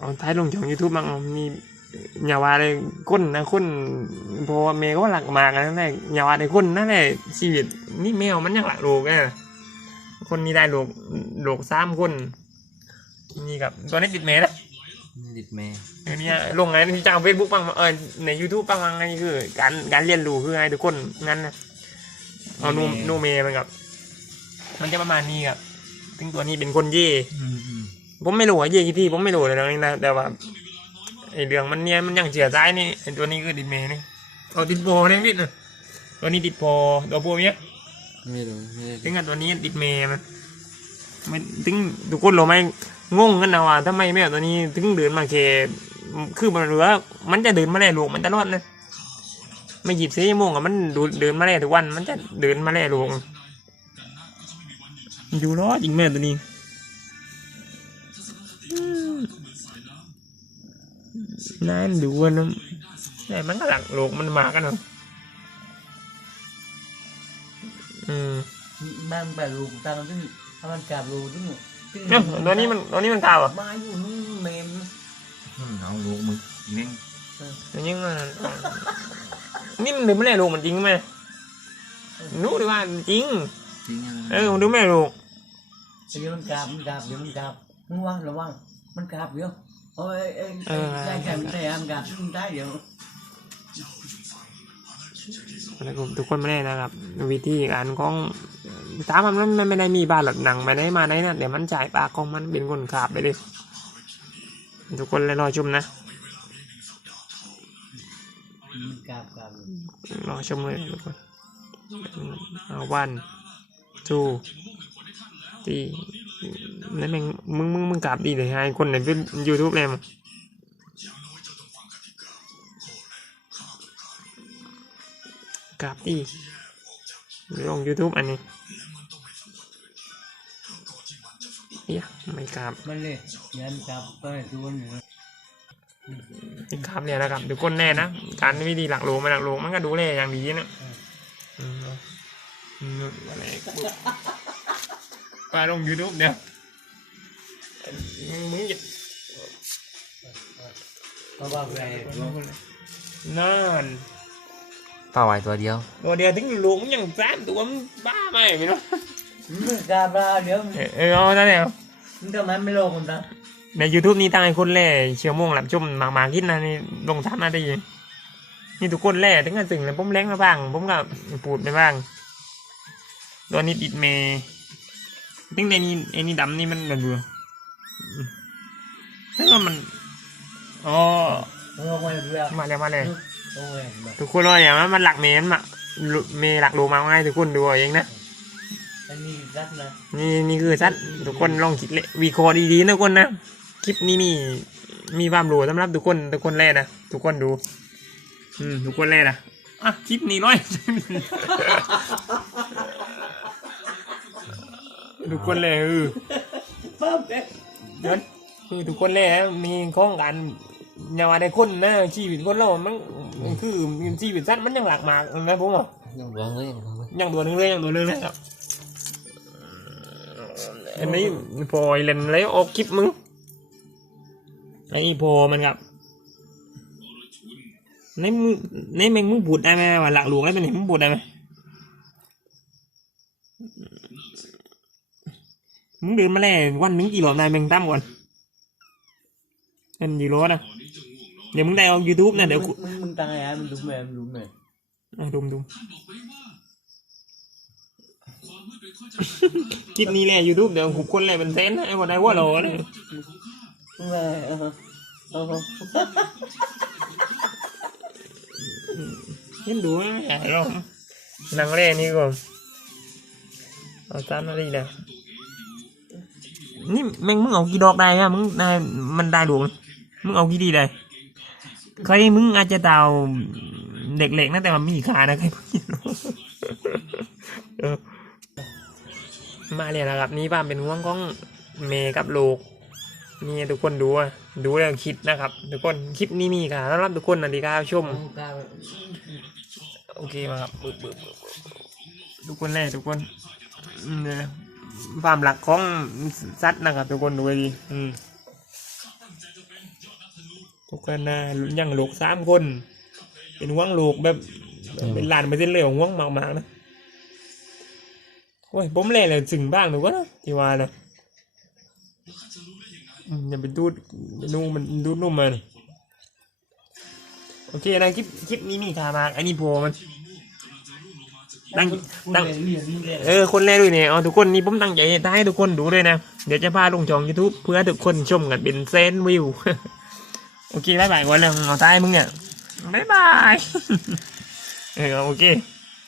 เอาท้ายลงช่องยูทูบบ้างเอามีอย่าว่าเลยก้นนะก้นเพราะว่าแมวก็หลักมากนั่นแหละอย่าว่าเลยก้นนั่นแหละชีวิตนี่แมวมันยังหลักโลกอะคนนี้ได้โลกโลกสามคนนี่กับตัวนี้ติดเมย์นะดิดแม่เดี๋ยวนี้ลงไงที่จ้างเฟซบุ๊กบ้างเออในยูทูบบ้างไงคือ การการเรียนรู้คือไงทุกคนงั้นนะเอานูนูเมย์มันกับ มันจะประมาณนี้ครับถึงตัวนี้เป็นคนเย่อืมอืม ผมไม่รู้ว่าเย่กี่ที่ผมไม่รู้เลยตรงนี้นะแต่ว่าไอเรื่องมันเนี่ยมันยังเสียใจนี่ไอตัวนี้คือดิดเมย์นี่เอาติดโปรเนี่ยพี่นะตัวนี้ติดโปรตัวโปรเนี่ยไม่รู้ไม่ได้ถึงกับตัวนี้ติดเมย์มันไม่ถึงทุกคนรู้ไหมงงกันนะว่าทำไมแม่ตัวนี้ถึงเดินมาเคคือมันเหลือมันจะเดินมาแล่ลูกมันตลอดเลยไม่หยิบซีโมงอะมันดูเดินมาแล่ทุกวัน มันจะเดินมาแล่ลูกอยู่รอดจริงแม่ตัวนี้อืม นั่นดูว่านะแต่มันก็หลักลูกมันมากันเนาะอืมบ้านแปดรูตังซึ่งถ้ามันกลับรูซึ่งซึ่งเนี่ยตัวนี้มันตัวนี้มันกาวอะมาอยู่นู่นเมมอืมเอาลูกมึงเน่งตัวนี้มันนี่มันดูไม่ได้ลูกมันจริงไหมนู้ดิว่าจริงจริงยังเออมันดูไม่ได้ลูกเดี๋ยวมันกลับมันกลับเดี๋ยวมันกลับมึ งว่างระวังมันกลับเดี๋ยวโอ้ยเอ้ยเอ้ยได้แค่ไม่ได้มันกลับมันได้เดี๋ยวแล้วก็ทุกคนไม่ได้นะครับวิธีการของตามมันมันไม่ได้มีบ้านหลักหนังไม่ได้มาไหนนะเดี๋ยวมันจ่ายปากของมันเป็นคนขาบไปเลยทุกคนเลยรอชมนะมันกลับกลับรอชมเลยทุกคนเอาวันทูตี นั่นเองมึงมึงมึงกราบดีเลยให้คนในยูทูบเลยมึงกราบดีลงยูทูบอันนี้เฮียไม่กราบมันเลยยันกลับก็ให้ทุกคนอยู่ไม่กราบเนี่ยนะครับทุกคนแน่นะการวิธีหลักโลไม่หลักโลมันก็ดูแลอย่างดีนะอืมอืมอะไรไปลงยูทูบเดี๋ย นั่นเปล่าไว้ตัวเดียว ตัวเดียวถึงหลวงอย่างสามตัวมันบ้าไหมไม่รู้มันกลับมาเดี๋ยวเออเออเอาได้แล้วมันทำไมไม่ลงมันนะใน YouTube นี่ตั้งให้คนแล่เชียวโมงหลับชมหมากหมากินนะนี่ลงทับนาทีนี่ทุกคนแล่ถึงกันถึงเลยผมแรงมาบ้าง ผมก็ปูดไปบ้างตัวนี้ติดเมย์ถึงในนี้ไอ้นี่ดำนี่มันแบบเบื่ออืมแล้วก็มัน อ๋อมันลงไปเรือมาแล้วมาแล้วโอ้ยทุกคนว่าอย่างนั้นมันหลักเมนมาเมหลักโลมาง่ายทุกคนดูเอาเองนะนี่นี่คือชัดทุกคนลองคิดเลยวีคอดีๆนะทุกคนนะคลิปนี้มีมีความรู้สำหรับทุกคนทุกคนแรกนะทุกคนดู อืมทุกคนแรกนะอะคลิปนี้ร้อยทุกคนเลยเออเดี๋ยวคือทุกคนเลยมีข้องกัน อย่าว่าได้คนนะชีวิตคนเรามันมันคือชีวิตสั้นมันยังหลากมากนะผมอะยังวางเลยยังวางเลยอย่างตัวหนึงเลยอย่างตัวหนึงเลยครับอันนี้พอไอเลนแล้วออกคลิปมึงอันนี้พอมันครับในมึงในแมงมึงพูดได้ไหมว่าหลักหลวงแล้วเป็นเห็นมึงพูดได้ไหมมึงเดินมาแล้ววันหนึงกี่รอบได้แมงตั้มก่อนเป็นกี่รอบนะ เดี๋ยวมึงได้เอา YouTube นะเดี๋ยวกูมึงมึงตั้งไงฮะมึงดูแม่มึงดูแม่อะดุมดุมคลิปนี้แหละยูทูบเดี๋ยวหุบคนแหละเป็นเซนไอ้คนไหนว่าเราเนี่ยมึงเลยเออเออเห็นดูไหมเรานังเร่นี่ก่อนเอาตามนาฬิกานี่แม่งมึงเอากี่ดอกได้อะมึงได้มันได้หลวงมึงเอากี่ดีได้ เคยมึงอาจจะดาวเด็กๆนะแต่มันมีขานะใครพูดเออมาเลยนะครับ นี่ป้ามเป็นห่วงของเมย์กับลูกนี่ทุกคนดูอะดูแล้วคิดนะครับ ทุกคนคลิปนี้มีค่ะต้อนรับทุกคนนะดีครับชมมึงกล้าโอเคมาครับบึบบึบบึบทุกคนแน่ทุกคนอืมเนี่ยความหลักของสัตว์นะครับ ทุกคนดูให้ดีอืม ทุกคนนะยังลูกสามคน เป็นห่วงลูกแบบ เป็นหลานไม่ใช่เลยห่วงมากๆนะโอ้ยผมเล่เลยถึงบ้างหนูก็นะที่ว่านะอืมอย่าไปดูดนูมันดูดนุ่มมันโอเคนะคลิปคลิปนี้มีค่ามากอันนี้โพมันตั้งตั้งเรียนนี่เลยเออคนแรกด้วยเนี่ยเอาทุกคนนี่ผมตั้งใจจะให้ทุกคนดูด้วยนะ เดี๋ยวจะพาลงช่อง YouTube เพื่อให้ทุกคนชมกันเป็นเซนวิว โอเคบายบายก่อนเลยเอาตายมึงเนี่ยบายบาย เออโอเค